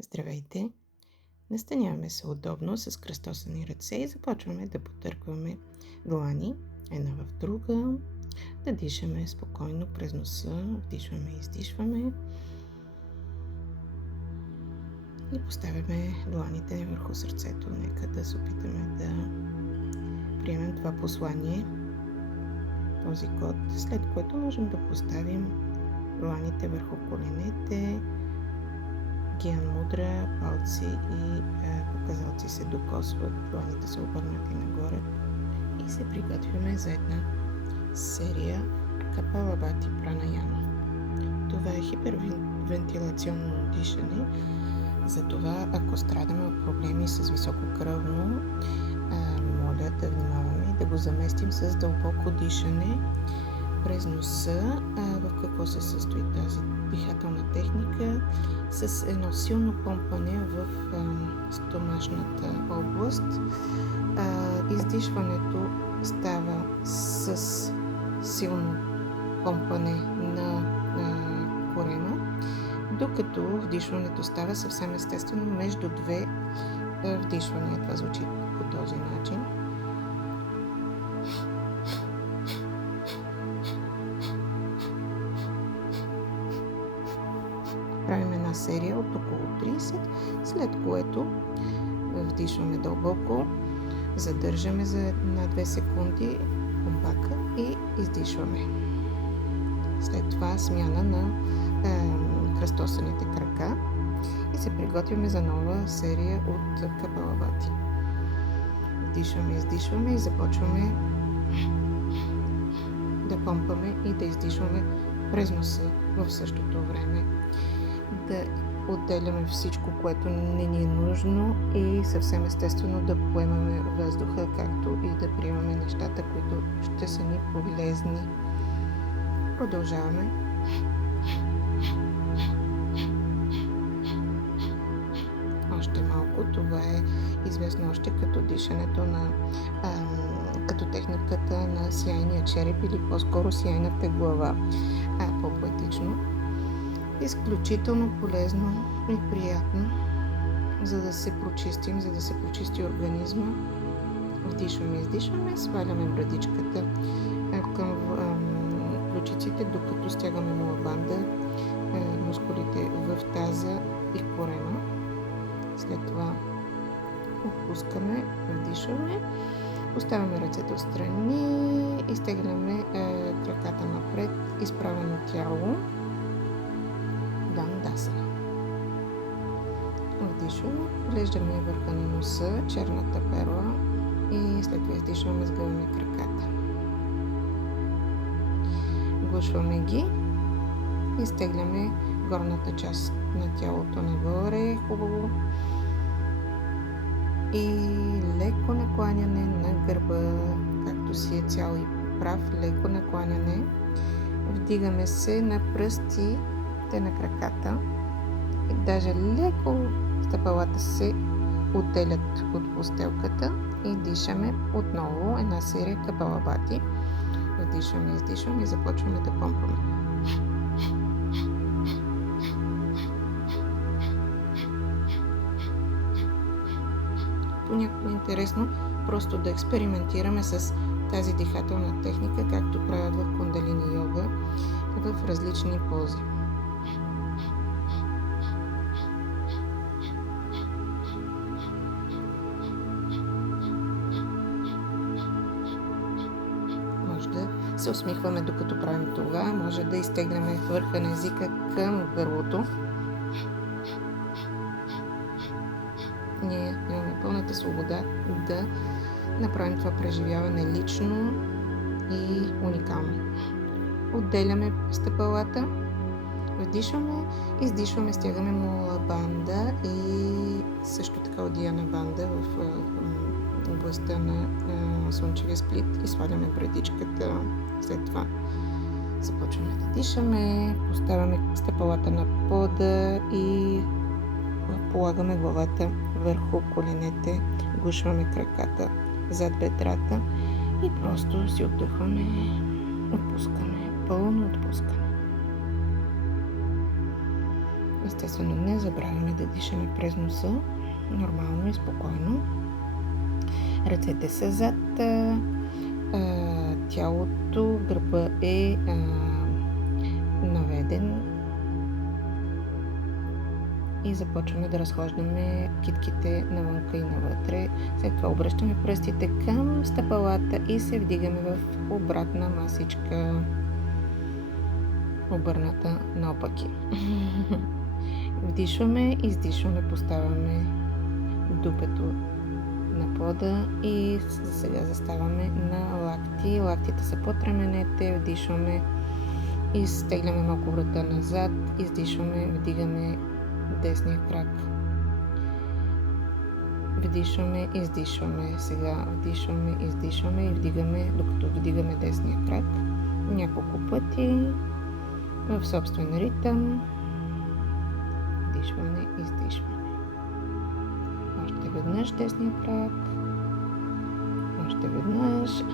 Здравейте! Настаняваме се удобно с кръстосани ръце и започваме да потъркваме длани една в друга, да дишаме спокойно през носа, вдишваме и издишваме и поставяме дланите върху сърцето. Нека да се опитаме да приемем това послание, този код, след което можем да поставим дланите върху коленете, Гиан мудра, палци и показалци се докосват, дланите са обърнати нагоре и се приготвяме за една серия Капалабати Пранаяма. Това е хипервентилационно дишане, затова ако страдаме от проблеми с висококръвно, моля да внимаваме и да го заместим с дълбоко дишане през носа. В какво се състои тази дихателна техника? С едно силно помпане в стомашната област. Издишването става с силно помпане на корема, докато вдишването става съвсем естествено между две вдишвания. Това звучи по този начин. Правим една серия от около 30, след което вдишваме дълбоко, задържаме за 1-2 секунди компака и издишваме. След това смяна на кръстосаните крака и се приготвяме за нова серия от Капалабати. Вдишваме, издишваме и започваме да помпаме и да издишваме през носа в същото време. Да отделяме всичко, което не ни е нужно и съвсем естествено да поемаме въздуха, както и да приемаме нещата, които ще са ни полезни. Продължаваме. Още малко. Това е известно още като дишането на като техниката на сияйния череп или по-скоро сияйната глава. По-поетично. Изключително полезно и приятно, за да се прочистим, за да се прочисти организма. Вдишваме, издишваме, сваляме брадичката към ключиците, докато стягаме мулабанда, мускулите в таза и корема. След това отпускаме, вдишваме, поставяме ръцете отстрани, изтегляме краката напред, изправено тяло. Дандасана. Вдишваме, поглеждаме върха на носа, черната перла и след това издишваме, сгъваме краката. Глушваме ги, изтегляме горната част на тялото нагоре, хубаво и леко накланяне на гърба, както си е цял и прав, леко накланяне. Вдигаме се на пръсти на краката и даже леко стъпалата се отделят от постелката и дишаме отново една серия Капалабати. Вдишваме, издишваме и започваме да помпаме. Понякога е интересно просто да експериментираме с тази дихателна техника, както правят в кундалини йога, в различни пози. Се усмихваме докато правим това, може да изтегляме върха на езика към гърлото. Ние имаме пълната свобода да направим това преживяване лично и уникално. Отделяме стъпалата, вдишваме, издишваме, стягаме мулабанда и също така одияна банда в областта на слънчевия сплит и сваляме брадичката. След това започваме да дишаме, поставяме стъпалата на пода и полагаме главата върху коленете, глушваме краката зад бедрата и просто си отдъхваме, отпускаме, пълно отпускане. Естествено, не забравяме да дишаме през носа, нормално и спокойно. Ръцете са зад тялото, гърба е наведен и започваме да разхождаме китките навънка и навътре. След това обръщаме пръстите към стъпалата и се вдигаме в обратна масичка, обърната наопаки. Вдишваме, издишваме, поставяме дупето на пода и сега заставаме на лакти. Лактите са под раменете, вдишваме, изтегляме малко врата назад, издишваме, вдигаме десния крак. Вдишваме, издишваме. Сега вдишваме, издишваме и вдигаме, докато вдигаме десния крак. Няколко пъти в собствен ритъм. Вдишване, издишване. Още веднъж десния крак. Още веднъж.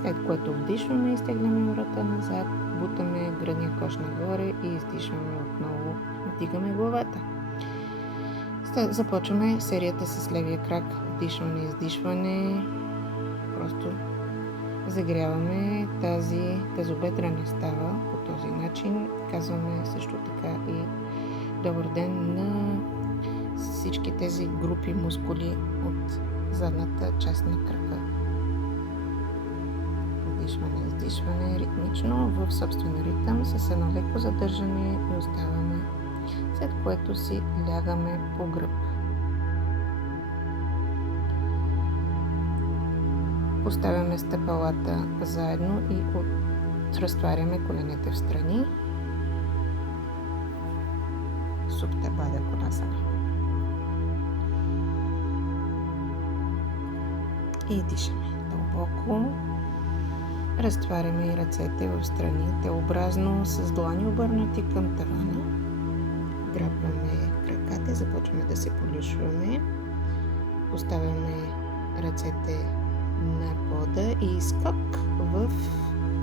След което вдишваме, изтегляме врата назад, бутаме гръдния кош нагоре и издишваме отново. Вдигаме главата. Започваме серията с левия крак. Вдишване, издишване. Просто загряваме тази тазобедрена става по този начин. Казваме също така и добър ден на всички тези групи мускули от задната част на крака. Вдишване, издишване ритмично в собствен ритъм с едно леко задържане и оставаме, след което си лягаме по гръб. Поставяме стъпалата заедно и разтваряме коленете в страни. Супта Бада Конасана. И дишаме дълбоко. Разтваряме и ръцете в страни, теобразно, с длани обърнати към тавана. Грабваме краката, започваме да се полюшваме. Поставяме ръцете на пода и скок в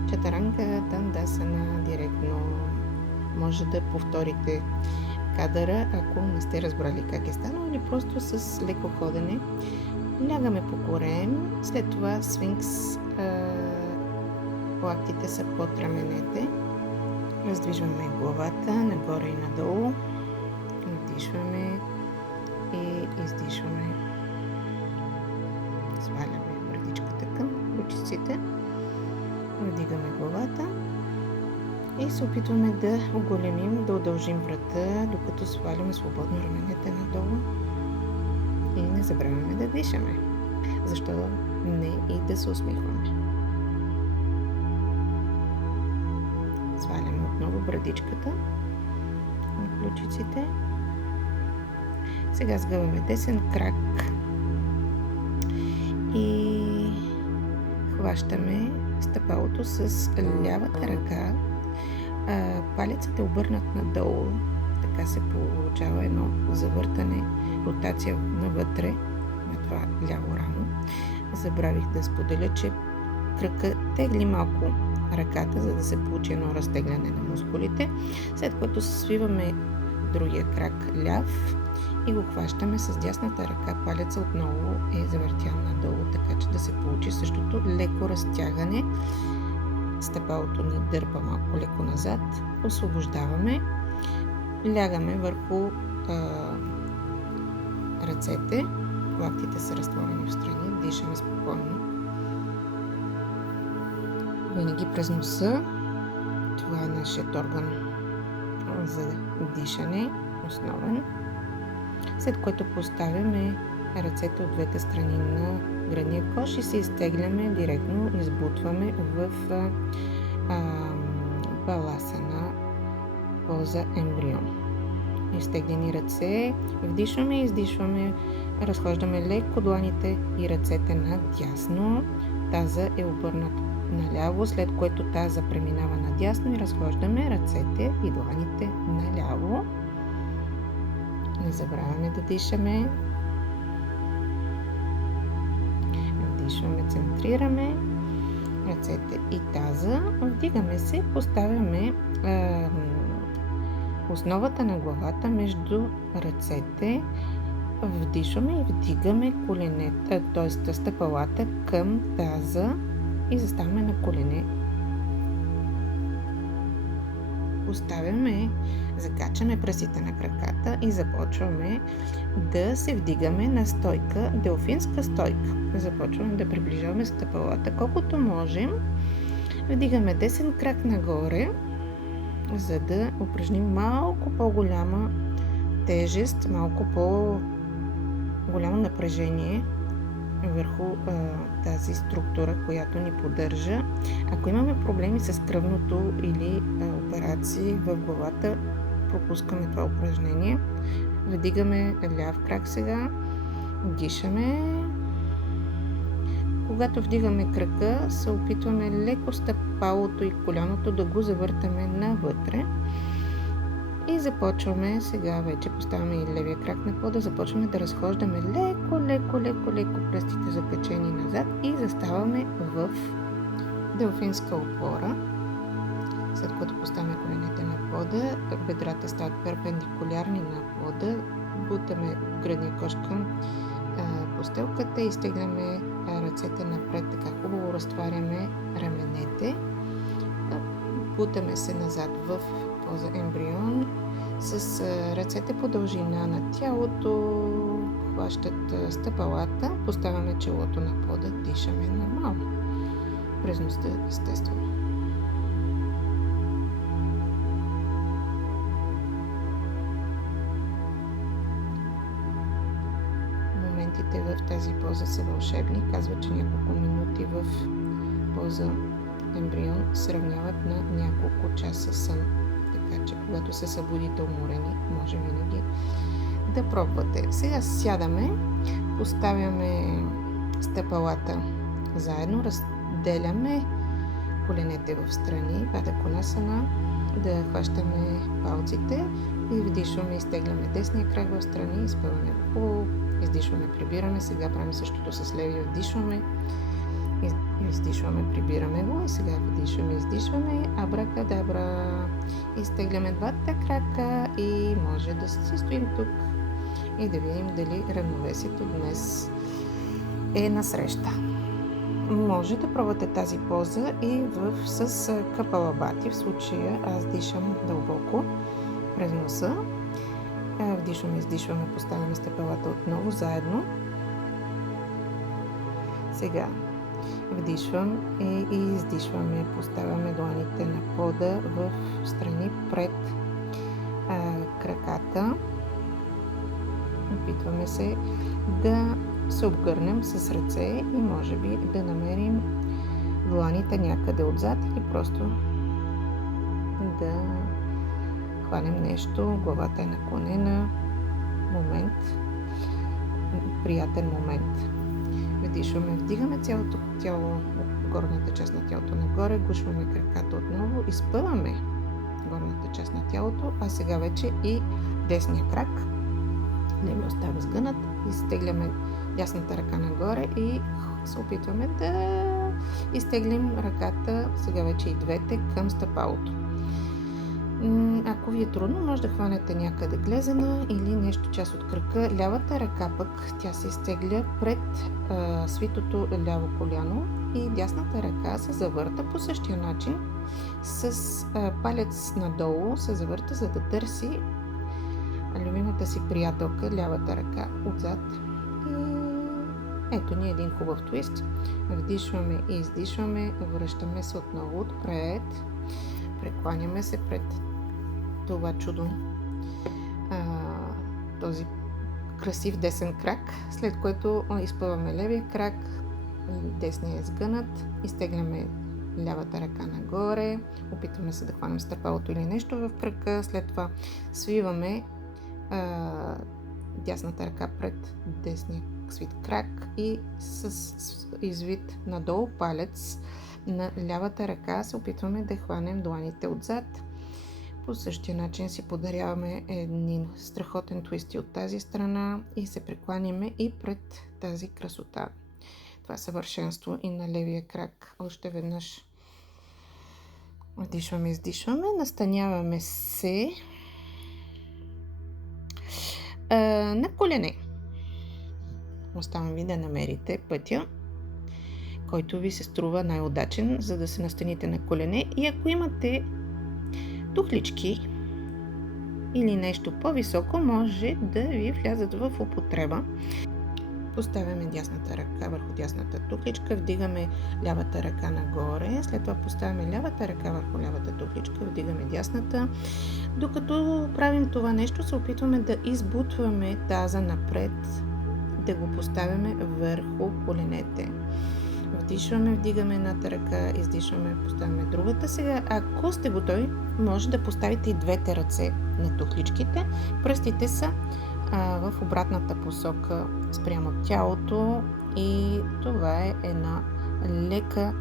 Чатаранга Дандасана директно. Може да повторите кадъра, ако не сте разбрали как е станало, или просто с леко ходене. Лягаме по корем, след това сфинкс. Лактите са под раменете. Раздвижваме главата нагоре и надолу. Вдишваме и издишваме. Сваляме брадичката към ключиците. Вдигаме главата и се опитваме да оголемим, да удължим врата, докато сваляме свободно раменете надолу. И не забравяме да дишаме. Защо не и да се усмихваме. Сваляме отново брадичката на ключиците. Сега сгъваме десен крак и хващаме стъпалото с лявата ръка. Палецът е обърнат надолу. Така се получава едно завъртане, ротация навътре на това ляво рамо. Забравих да споделя, че кръка тегли малко ръката, за да се получи едно разтегляне на мускулите, след което свиваме другия крак ляв и го хващаме с дясната ръка. Палеца отново е завъртян надолу, така че да се получи същото леко разтягане. Стъпалото ни дърпа малко леко назад, освобождаваме, лягаме върху ръцете, лактите са разтворени в страни, дишаме спокойно. Винаги през носа. Това е нашият орган за дишане, основен. След което поставяме ръцете от двете страни на гръдния кош и се изтегляме директно, избутваме в баласана, поза ембрион. Изтеглени ръце, вдишваме и издишваме, разхождаме леко дланите и ръцете надясно. Таза е обърнат наляво, след което таза преминава надясно и разхождаме ръцете и дланите наляво. Не забравяме да дишаме. Вдишваме, центрираме ръцете и таза. Вдигаме се, поставяме основата на главата между ръцете. Вдишваме и вдигаме коленете, т.е. стъпалата към таза и заставаме на колене. Поставяме, закачаме пръстите на краката и започваме да се вдигаме на стойка, делфинска стойка. Започваме да приближаваме стъпалата колкото можем. Вдигаме десен крак нагоре, за да упражним малко по-голяма тежест, малко по-голямо напрежение върху тази структура, която ни поддържа. Ако имаме проблеми с кръвното или операции в главата, пропускаме това упражнение. Вдигаме ляв крак сега, дишаме. Когато вдигаме крака, се опитваме леко стъпалото и коляното да го завъртаме навътре. И започваме, сега вече поставяме и левия крак на пода, започваме да разхождаме леко пръстите закачени назад и заставаме в делфинска опора. След като поставяме коленете на пода, бедрата стават перпендикулярни на пода, бутаме гръдния кош към постелката и изтегляме ръцете напред, така хубаво разтваряме раменете. Бутаме се назад в поза ембрион с ръцете по дължина на тялото, хващат стъпалата, поставяме челото на пода, дишаме нормално. През носа, естествено. Моментите в тази поза са вълшебни. Казва, че няколко минути в поза ембрион се равняват на няколко часа сън. Така че, когато се събудите уморени, може винаги да пробвате. Сега сядаме, поставяме стъпалата заедно, разделяме коленете в страни, Бада Конасана, да хващаме палците и вдишваме, изтегляме десния крак в страни, изпъваме хубаво, издишваме, прибираме. Сега правим същото с левия, вдишваме, издишваме, прибираме го и сега вдишваме, издишваме, абракадабра, изтегляме двата крака и може да си стоим тук и да видим дали равновесието днес е насреща. Може да пробвате тази поза и с капалабати. В случая аз дишам дълбоко през носа. Вдишваме, издишваме, поставяме стъпалата отново заедно. Сега вдишвам и издишваме, поставяме дланите на пода в страни пред краката. Опитваме се да се обгърнем с ръце и може би да намерим дланите някъде отзад или просто да хванем нещо. Главата е наклонена. Момент. Приятен момент. Вдишваме, вдигаме цялото тяло, горната част на тялото нагоре, гушваме краката отново, изпъваме горната част на тялото, а сега вече и десния крак. Левия остава сгънат, изтегляме дясната ръка нагоре и се опитваме да изтеглим ръката, сега вече и двете, към стъпалото. Ако ви е трудно, може да хванете някъде глезена или нещо част от крака. Лявата ръка пък, тя се изтегля пред свитото ляво коляно и дясната ръка се завърта по същия начин с палец надолу се завърта, за да търси любимата си приятелка, лявата ръка отзад. И ето ни един хубав твист. Вдишваме и издишваме, връщаме се отново отпред, прекланяме се пред това чудо, този красив десен крак, след което изпъваме левия крак, десния е сгънат, изтегляме лявата ръка нагоре, опитваме се да хванем стъпалото или нещо в крака, след това свиваме дясната ръка пред десния свит крак и с извит надолу палец на лявата ръка се опитваме да хванем дланите отзад. По същия начин си подаряваме един страхотен твист от тази страна и се прекланяме и пред тази красота. Това е съвършенство и на левия крак. Още веднъж вдишваме, издишваме, настаняваме се На колене. Оставам ви да намерите пътя, който ви се струва най-удачен, за да се настаните на колене. И ако имате тухлички или нещо по-високо, може да ви влязат в употреба. Поставяме дясната ръка върху дясната тухличка, вдигаме лявата ръка нагоре, след това поставяме лявата ръка върху лявата тухличка, вдигаме дясната. Докато правим това нещо, се опитваме да избутваме таза напред, да го поставяме върху коленете. Вдишваме, вдигаме едната ръка, издишваме, поставяме другата. Сега, ако сте готови, може да поставите и двете ръце на тухличките. Пръстите са в обратната посока спрямо тялото и това е една лека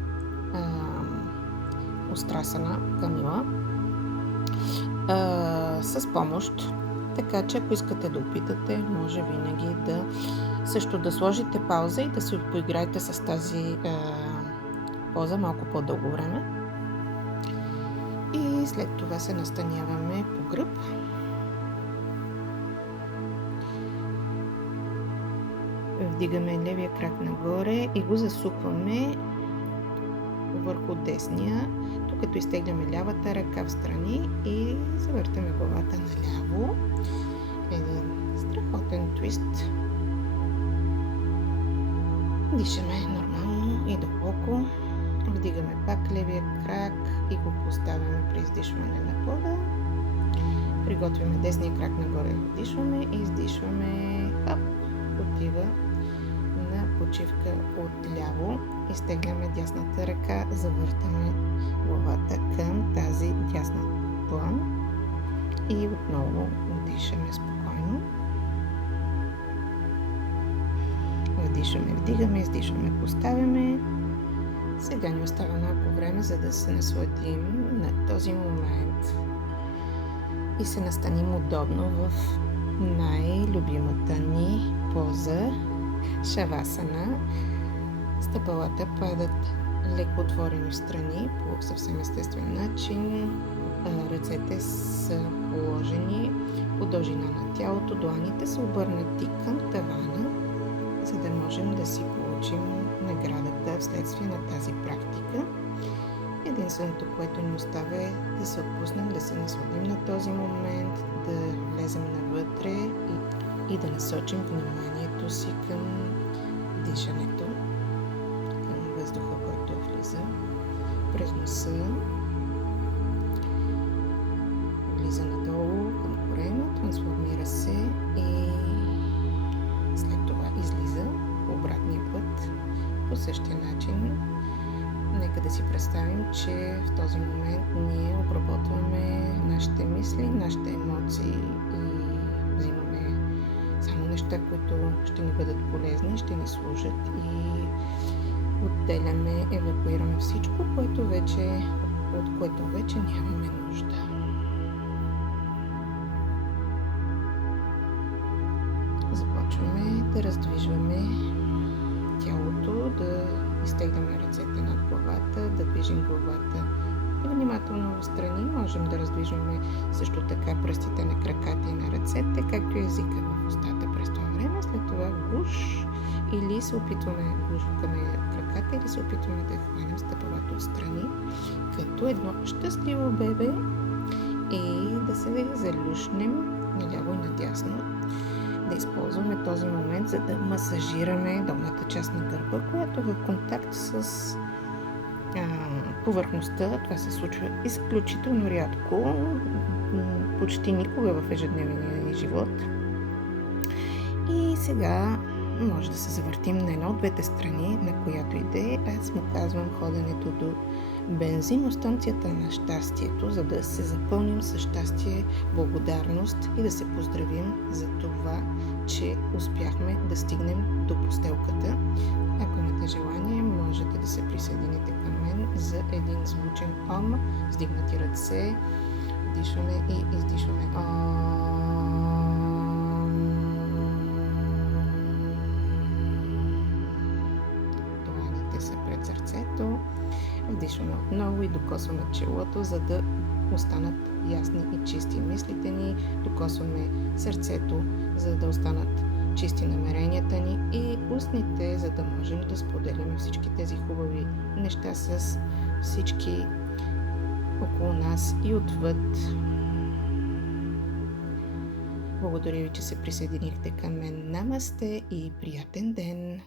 устрасана камила с помощ. Така че ако искате да опитате, може винаги също да сложите пауза и да се поиграете с тази поза малко по-дълго време. И след това се настаняваме по гръб. Вдигаме левия крак нагоре и го засукваме върху десния, докато изтегляме лявата ръка в страни и завъртаме главата наляво. Един страхотен твист. Дишаме нормално и дълбоко. Вдигаме пак левия крак и го поставяме при издишване на пода. Приготвяме десния крак нагоре. Вдишваме и издишваме. Хап, отива на почивка отляво. Изтегляме дясната ръка, завъртаме главата към тази дясна длан и отново дишаме спокойно. Вдишваме, вдигаме, издишваме, поставяме. Сега ни остава малко време, за да се насладим на този момент и се настаним удобно в най-любимата ни поза шавасана. Стъпалата падат леко отворени в страни по съвсем естествен начин. Ръцете са положени по дължина на тялото, дланите са обърнати към тавана, за да можем да си получим наградата вследствие на тази практика. Единственото, което ни остава е да се отпуснем, да се насладим на този момент, да влезем навътре и да насочим вниманието си към дишането, към въздуха, който влиза през носа, влиза надолу към корема, трансформира се и след това излиза по обратния път по същия начин. Нека да си представим, че в този момент ние обработваме нашите мисли, нашите емоции и взимаме само неща, които ще ни бъдат полезни, ще ни служат и отделяме, евакуираме всичко, от което вече нямаме нужда. Започваме да раздвижваме тялото, да изтегляме ръцете над главата, да движим главата внимателно в страни. Можем да раздвижваме също така пръстите на краката и на ръцете, както и езика в устата през това време. След това гуш или се опитваме гушкаме краката или се опитваме да хванем стъпалата отстрани, като едно щастливо бебе и да се залюшнем наляво и надясно. Да използваме този момент, за да масажираме долната част на гърба, която е в контакт с повърхността. Това се случва изключително рядко, почти никога в ежедневния ни живот. И сега може да се завъртим на една от двете страни, на която иде. Аз му казвам ходенето до бензиностанцията на щастието, за да се запълним с щастие, благодарност и да се поздравим за това, че успяхме да стигнем до постелката. Ако имате желание, можете да се присъедините към мен за един звучен ом, вдигнати ръце, дишваме и издишваме. Дланите са пред сърцето. Вдишваме отново и докосваме челото, за да останат ясни и чисти мислите ни, докосваме сърцето, за да останат чисти намеренията ни, и устните, за да можем да споделяме всички тези хубави неща с всички около нас и отвъд. Благодаря ви, че се присъединихте към мен. Намасте и приятен ден!